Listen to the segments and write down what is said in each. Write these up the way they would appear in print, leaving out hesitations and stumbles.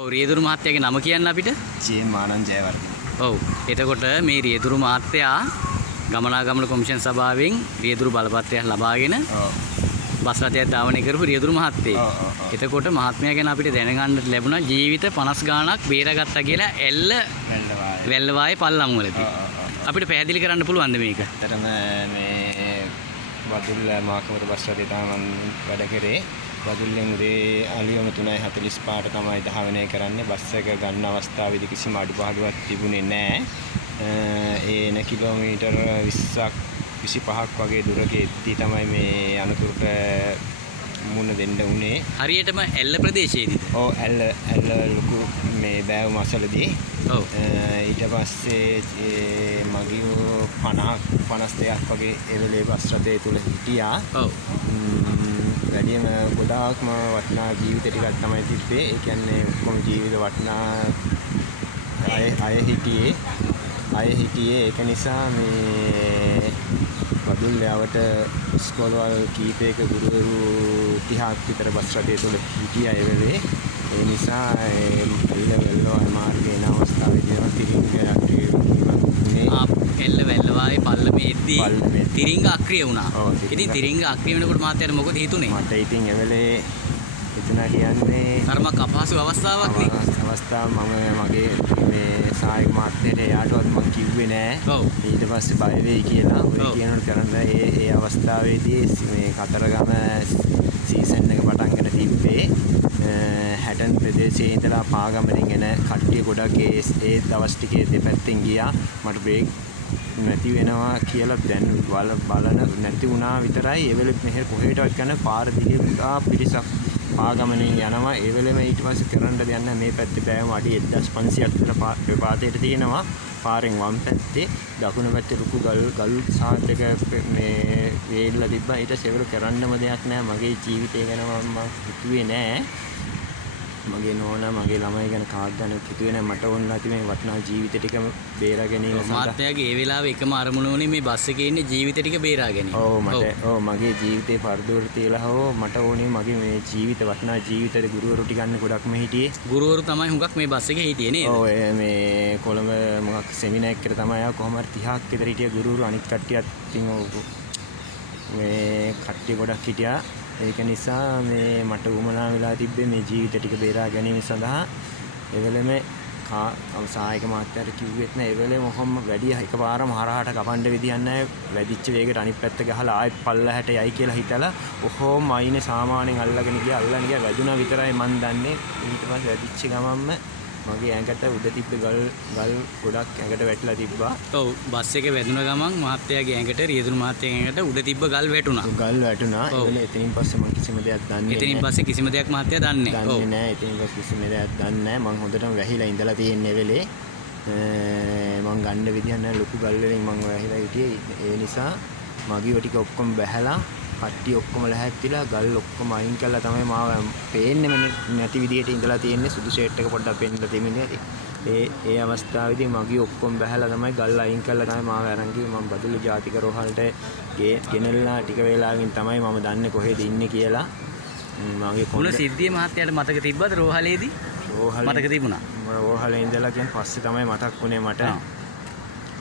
ඔව් රියදුරු මහත්තයාගේ නම කියන්න අපිට ජේ ආනන්ද ජයවර්ධන. ඔව් එතකොට මේ රියදුරු මහත්තයා ගමනාගමන කොමිෂන් සභාවෙන් රියදුරු බලපත්‍රයක් ලබාගෙන බස් රථයක් ධාවනය කරපු රියදුරු මහත්තයෙක්. එතකොට මහත්මයා ගැන අපිට දැනගන්න ලැබුණා ජීවිත 50 ගාණක් බේරගත්තා කියලා එල්ල වැල්ලවායේ පල්ලම් වලදී. අපිට පැහැදිලි කරන්න පුළුවන්ද මේක? ඇත්තටම මේ වදුල්ල මාකවර බස් රථය තමයි වැඩ කරේ. වදුල්ලෙන් උදේ අලියම 3:45ට තමයි ධාවනය කරන්නේ. බස් එක ගන්න අවස්ථාවේදී කිසිම අඩුපාඩුවක් තිබුණේ නැහැ. එන කිලෝමීටර් 20ක් 25ක් වගේ දුරක එද්දී තමයි මේ අනතුරට මුහුණ දෙන්න උනේ. හරියටම ඇල්ල ප්‍රදේශයේදීද? ඔව් ඇල්ල ලොකු මේ බෑව මසලදී. ඔව්. ඊට පස්සේ මගියෝ 52ක් වගේ ඒ වෙලේ බස් රථය තුල හිටියා. ඔව්. වැඩිම ගොඩාක්ම වටිනා ජීවිත ටිකක් තමයි තිබ්බේ. ඒ කියන්නේ ඔක්කොම ජීවිත වටිනා අය හිටියේ. ඒක නිසා මේ වදුල්ලවට ඉස්කෝලවල කීපයක ගුරුවරු 30ක් විතර බස් රථය තුල හිටියා ඒ වෙලේ. ඒ නිසා එල්ල මාර්ගයේ යන අවස්ථාවේදී තිරිංග එල්ල වැල්ලවායේ පල්ලමේදී තිරිංග අක්‍රිය වුණා. ඉතින් තිරිංග අක්‍රිය වෙනකොට මහත්තයාට මොකද හිතුනේ? මට ඉතින් ඒ වෙලේ එතන කියන්නේ තරමක් අපහසු අවස්ථාවක් නේ. අවස්ථාව මම මගේ මේ සහායක මාත්‍යට එයාටවත් මම කිව්වේ නෑ. ඔව්. ඊට පස්සේ බය වෙයි කියලා ඔය කියනකොට කරන්න ඒ අවස්ථාවේදී මේ කතරගම සීසන් එක පටන් ගන්න තිබ්බේ. හැටන් ප්‍රදේශයේ ඉඳලා පාගමනින් එන කට්ටිය ගොඩක් ඒ දවස් ටිකේ දෙපැත්තෙන් ගියා. මට බ්‍රේක් නැති වෙනවා කියලා දැන් බලන නැති වුණා විතරයි. ඒ වෙලෙත් මෙහෙ කොහෙටවත් යන පාර දිගේ පුරා පිරිසක් පාගමනින් යනවා. ඒ වෙලෙම ඊට පස්සේ කරන්න දෙයක් නැහැ. මේ පැත්තේ බෑවම අඩි 1500ක් විතර ප්‍රපාතයට තියෙනවා. පාරෙන් වම් පැත්තේ දකුණු පැත්තේ රුකු ගල් සාද්දක මේ වේල්ලා තිබ්බා. ඊට සෙවරු කරන්නම දෙයක් නැහැ. මගේ ජීවිතය ගැන මම හිතුවේ නැහැ. මගේ නෝනා මගේ ළමයි ගැන කාක් ගැන හිතුවේ නැහැ. මට ඕන නැති මේ වටිනා ජීවිත ටික බේරා ගැනීම සඳහා. මහත්තයාගේ ඒ වෙලාවේ එකම අරමුණ වුණේ මේ බස් එකේ ඉන්නේ ජීවිත ටික බේරා ගැනීම. ඔව් මගේ ජීවිතේ පරදුවර තියලා හෝ මට ඕනේ මගේ මේ ජීවිත වටිනා ජීවිතේ ගුරුවරු ටිකන්න ගොඩක්ම හිටියේ. ගුරුවරු තමයි හුඟක් මේ බස් එකේ හිටියේ නේද? ඔව් මේ කොළඹ මොකක් සෙමිනාර් එකකට තමයි ආව. කොහොම හරි 30ක් විතර හිටිය ගුරුවරු. අනිත් කට්ටියත් ඉතින් මේ කට්ටිය ගොඩක් හිටියා. ඒක නිසා මේ මට උමනා වෙලා තිබ්බේ මේ ජීවිත ටික බේරා ගැනීම සඳහා. ඒ වෙලෙම සහායක මාත්‍යාට කිව්වෙත් නෑ. ඒ වෙලෙම කොහොම වැඩි එකපාරම හරහාට කපන්න විදියක් නෑ. වැඩිච්ච වේගයට අනිත් පැත්ත ගහලා ආයෙත් පල්ලහැට යයි කියලා හිතලා කොහොම අයිනේ සාමානෙන් අල්ලගෙන ගියා වැදුනා විතරයි මන් දන්නේ. ඊට පස්සේ වැඩිච්ච ගමන්ම මගේ ඇඟට උඩ තිබ්බ ගල් ගොඩක් ඇඟට වැටිලා තිබ්බා. ඔව් බස් එක වැදුන ගමන් මහත්තයාගේ ඇඟට රියදුරු මහත්තයාගේ ඇඟට උඩ තිබ්බ ගල් වැටුණා. ඒ වෙලේ එතනින් පස්සේ මම කිසිම දෙයක් දන්නේ නැහැ. එතනින් පස්සේ කිසිම දෙයක් මහත්තයා දන්නේ නැහැ. දන්නේ නැහැ. එතනින් පස්සේ කිසිම දෙයක් දන්නේ නැහැ. මම හොඳටම වැහිලා ඉඳලා තියෙන්නේ වෙලේ. මම ගන්න විදියක් නැහැ. ලොකු ගල් වලින් මම වැහිලා හිටියේ. ඒ නිසා මගියෝ ටික ඔක්කොම බැහැලා කට්ටිය ඔක්කොම ලැහැත්තිලා ගල් ඔක්කොම අයින් කළා තමයි මාව පේන්නෙම නැති විදියට ඉඳලා තියෙන්නේ. සුදු ෂේට් එක පොඩ්ඩක් පෙන්නලා දෙමිනේ. ඒ අවස්ථාවේදී මගිය ඔක්කොම බැහැලා තමයි ගල් අයින් කළා තමයි මාව අරන් ගියේ. මම බදුල්ල ජාතික රෝහලට ගෙනල්ලා ටික වේලාවකින් තමයි මම දන්නේ කොහෙද ඉන්නේ කියලා. මගේ මොන සිද්ධිය මහත්තයාට මතක තිබ්බද රෝහලේදී? මතක තිබුණා. රෝහලේ ඉඳලා කියන පස්සේ තමයි මතක් වුණේ මට.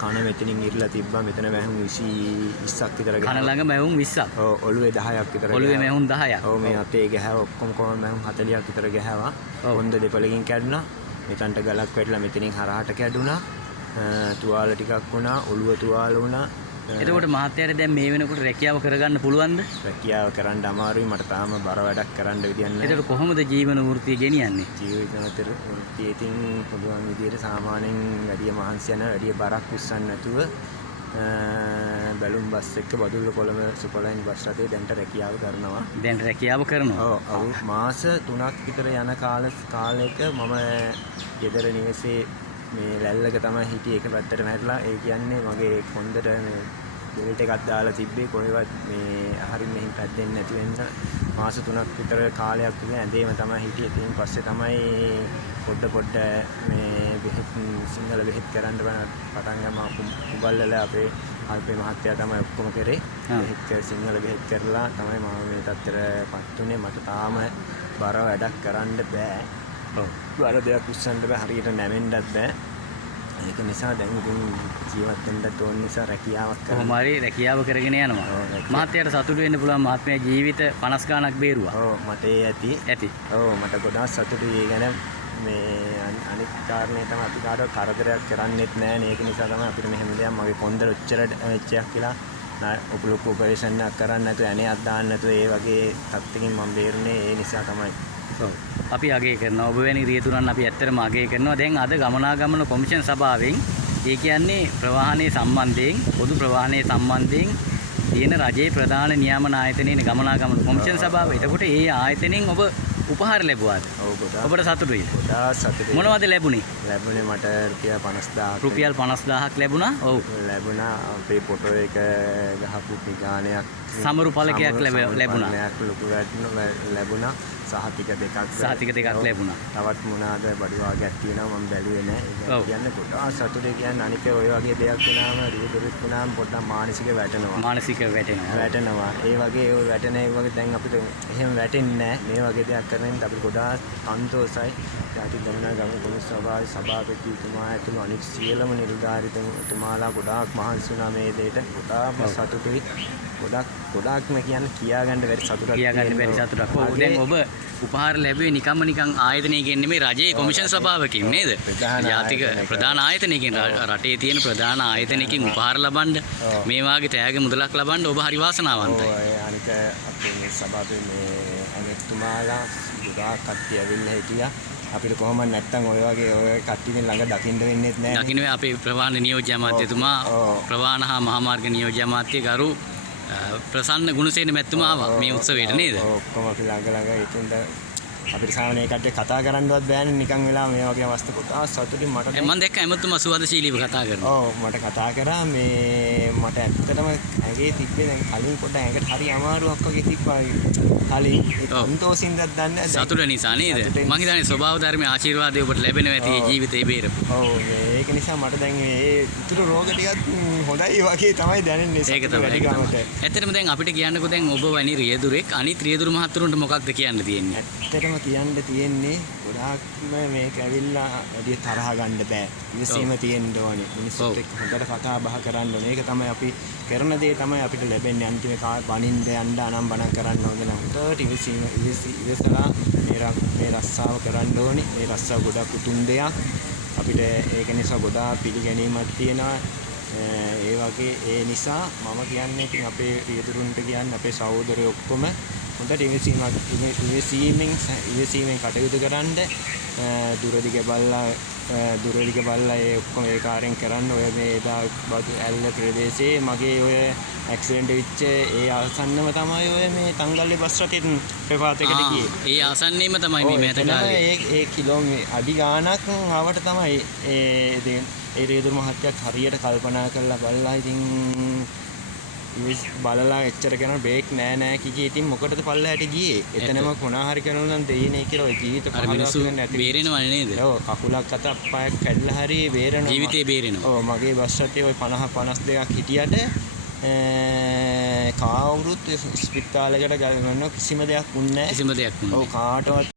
කන මෙතනින් ඉරලා තිබ්බා. මෙතන වැහුම් 20ක් විතර ගහලා. කන ළඟ වැහුම් 20ක්. ඔව් ඔළුවේ 10ක් විතර. ඔළුවේ වැහුම් 10ක්. ඔව් මේ අතේ ගැහුවා. ඔක්කොම කොහොම වැහුම් 40ක් විතර ගැහුවා. හොඳ දෙපළකින් කැඩුනා. මෙතනට ගලක් වැටිලා මෙතනින් හරහාට කැඩුනා. තුවාල ටිකක් වුණා. ඔළුව තුවාල වුණා. එතකොට මහත්තයාට දැන් මේ වෙනකොට රැකියාව කරගන්න පුළුවන්ද? රැකියාව කරන්න අමාරුයි. මට තාම බර වැඩක් කරන්න විදියක් නැහැ. එතකොට කොහොමද ජීවන වෘත්තිය ගෙනියන්නේ? ජීවිත වෘත්තිය ඉතින් පොදුවන් විදියට සාමාන්‍යයෙන් වැඩි මහන්සි යන වැඩි බරක් උස්සන්න නැතුව බැලුම් බස් එක්ක බදුල්ල කොළඹ සුපර්ලයින් බස් රථයේ දැන්ට රැකියාව කරනවා. දැන් රැකියාව කරනවා. ඔව් මාස 3ක් විතර යන කාලයක මම ගෙදර නිවසේ මේ ලැල්ලක තමයි හිටියේ. එක පැත්තට මැරලා. ඒ කියන්නේ මගේ කොන්දට මේ බෙල්ට් එකක් දාලා තිබ්බේ. කොහෙවත් මේ හරින් මෙහින් පැද්දෙන්නේ නැති වෙන්න මාස 3ක් විතර කාලයක් විතර ඇඳේම තමයි හිටියේ. ඉතින් පස්සේ තමයි පොඩ මේ බෙහෙත් සිංහල බෙහෙත් කරන්න පටන් ගම උගල්වල අපේ මහත්තයා තමයි ඔක්කොම කරේ. බෙහෙත් සිංහල බෙහෙත් කරලා තමයි මම මේ තත්ත්වයටපත් උනේ. මට තාම බර වැඩක් කරන්න බෑ. ඔව්. බර දෙයක් උස්සන්න බෑ හරියට නැවෙන්නත් බෑ. ඒක නිසා දැන් ඉතින් ජීවත් වෙන්නත් ඕන නිසා රැකියාවක් කරන්න. කොහොම හරි රැකියාව කරගෙන යනවා. මහත්තයාට සතුටු වෙන්න පුළුවන් මහත්මයා ජීවිත 50 ගණක් බේරුවා. ඔව් මට ඒ ඇති. ඔව් මට ගොඩාක් සතුටුයි. ඒ ගැන මේ අනිත් කාරණේ තමයි අපි කාටවත් කරදරයක් කරන්නෙත් නෑ නේ. ඒක නිසා තමයි අපිට මෙහෙම දෙයක් මගේ කොන්දර උච්චර වෙච්චයක් කියලා ඔපලොක් ඔපරේෂන් එකක් කරන්න නැතුව ඇණයක් දාන්න නැතුව ඒ වගේ තත්ත්වකින් මම බේරුනේ ඒ නිසා තමයි. ඔව්. අපි අගය කරනවා. ඔබ වැනි රියදුරන් අපි ඇත්තටම අගය කරනවා. දැන් අද ගමනාගමන කොමිෂන් සභාවෙන් ඒ කියන්නේ ප්‍රවාහනයේ සම්බන්ධයෙන් පොදු ප්‍රවාහනයේ සම්බන්ධයෙන් තියෙන රජයේ ප්‍රධාන නියාමන ආයතනයේ ගමනාගමන කොමිෂන් සභාව. එතකොට ඒ ආයතනයෙන් ඔබ උපහාර ලැබුවාද? ඔව් ගොඩාක්. ඔබට සතුටුයි? ගොඩාක් සතුටුයි. මොනවද ලැබුණේ? ලැබුණේ මට රුපියල් 50000ක් ලැබුණා. ඔව්. ලැබුණා. අපේ ෆොටෝ එක ගහපු පිගානයක් සමරු පළකයක් ලැබුණා. ලොකු ලැබුණා. සහතික දෙකක් ලැබුණා. තවත් මොනවාද බඩු වාගයක් තියෙනවා මම බැලුවේ නෑ. ඒක කියන්නේ ගොඩාක් සතුටේ කියන්නේ අනික ඔය වගේ දෙයක් වුණාම රියදුරුත් වුණාම පොඩ්ඩක් මානසික වැටෙනවා. ඒ වගේ ඔය වැටෙන ඒ වගේ දැන් අපිට එහෙම වැටෙන්නේ නෑ. මේ වගේ දෙයක් කරනින් අපිට ගොඩාක් සන්තෝෂයි. ජාතික ගමනාගමන කොමිෂන් සභාවේ සභාපතිතුමා ඇතුළු අනිත් සියලුම නිලධාරීතුමාලා ගොඩාක් මහන්සි වුණා මේ දෙයට. ගොඩාක් සතුටුයි. ගොඩාක්ම කියන්නේ කියාගන්න බැරි සතුටක්. දැන් ඔබ උපහාර ලැබුවේ නිකන් ආයතනයකින් නෙමෙයි රජයේ කොමිෂන් සභාවකින් නේද? ජාතික ප්‍රධාන ආයතනයකින් රටේ තියෙන ප්‍රධාන ආයතනයකින් උපහාර ලබන්න මේ වාගේ තෑග මුදලක් ලබන්න ඔබ හරි වාසනාවන්තයි. අනික අපේ මේ සභාවේ මේ ඇමතුමාලා ගොඩාක් කට්ටිය ඇවිල්ලා හිටියා. අපිට කොහොමද නැත්තම් ඔය වගේ ඔය කට්ටියන් ළඟ දකින්න වෙන්නේත් නැහැ. දකින්න අපේ ප්‍රවාහන නියෝජ්‍ය අමාත්‍යතුමා ප්‍රවාහන හා මහාමාර්ග නියෝජ්‍ය අමාත්‍ය ගරු ප්‍රසන්න ගුණසේන මැතිතුමා ආවා මේ උත්සවයට නේද? ඔක්කොම අපි ළඟ ඉතින්ද අපිට සාමාන්‍ය කට්ටිය කතා කරන්නවත් බෑනේ නිකන් වෙලා මේ වගේ අවස්ථා කොටා සතුටින් මට මම දැක්ක ඇමතුමා සුවදශීලීව කතා කරනවා. ඔව් මට කතා කරා මේ මට ඇත්තටම ඇඟේ තිබ්බේ දැන් කලින් පොඩ්ඩක් ඇඟට හරි අමාරුවක් වගේ තිබ්බා. කලින් සන්තෝෂින්දත් දන්නේ සතුට නිසා නේද? මං හිතන්නේ ස්වභාව ධර්මයේ ආශිර්වාදය ඔබට ලැබෙනවා ඇති ජීවිතේ බේරපු. ඔව් ඒක නිසා මට දැන් මේ ඉතුරු රෝග ටිකත් හොඳයි වගේ තමයි දැනෙන්නේ. ඒක තමයි. ඇත්තටම දැන් අපිට කියන්නකෝ දැන් ඔබ වැනි රියදුරෙක් අනිත් රියදුරු මහතුරුන්ට මොකක්ද කියන්න තියෙන්නේ? ඇත්තටම කියන්න තියෙන්නේ ගොඩාක්ම මේක ඇවිල්ලා වැඩි තරහ ගන්න බෑ. ඉවසීම තියෙන්න ඕනේ. මිනිස්සුත් එක්ක හොඳට කතා බහ කරන්න ඕනේ. ඒක තමයි අපි කරන දේ තමයි අපිට ලැබෙන්නේ. අන්තිමේ වනින්න යන්න අනම්බන කරන්න ඕනේ නම් හොඳට ඉවසලා මේ රස්සාව කරන්න ඕනේ. මේ රස්සාව ගොඩක් උතුම් දෙයක්. අපිට ඒක නිසා ගොඩාක් පිළිගැනීමක් තියෙනවා. ඒ වගේ ඒ නිසා මම කියන්නේ ඉතින් අපේ රියදුරුන්ට කියන්නේ අපේ සහෝදරයෝ ඔක්කොම හොඳට ඉවසීමෙන් කටයුතු කරන්න දුරදිග බලලා ඒ ඔක්කොම ඒ කාර්යයෙන් කරන්න ඔය මේ එදා බදු ඇල්ල ප්‍රදේශයේ මගේ ඔය ඇක්සිඩන්ට් වෙච්ච ඒ ආසන්නම තමයි ඔය මේ තංගල්ලේ බස් රථෙන් ප්‍රපාතයකට ගියේ. ඒ ආසන්නේම තමයි මේ මෑත කාලේ. ඒ කිලෝමීටර් අඩි ගාණක් ආවට තමයි ඒ රියදුරු මහත්තයා හරියට කල්පනා කරලා බලලා ඉතින් බලලා එච්චර කරන බ්‍රේක් නෑ කිකී ඉතින් මොකටද පල්ලහැට ගියේ එතනම කොනා හරි කරනවා නම් දෙයිනේ කියලා ඔය ජීවිත පහලක් වෙන්න ඇති බේරෙනවනේ නේද? ඔව් කකුලක් අතක් පයක් කැඩලා හරි බේරෙනවා ජීවිතේ බේරෙනවා. ඔව් මගේ බස් රථයේ ඔය 52ක් හිටියට කවුරුත් ස්පිතාලයකට ගන්න කිසිම දෙයක් වුණේ නෑ. ඔව් කාටවත්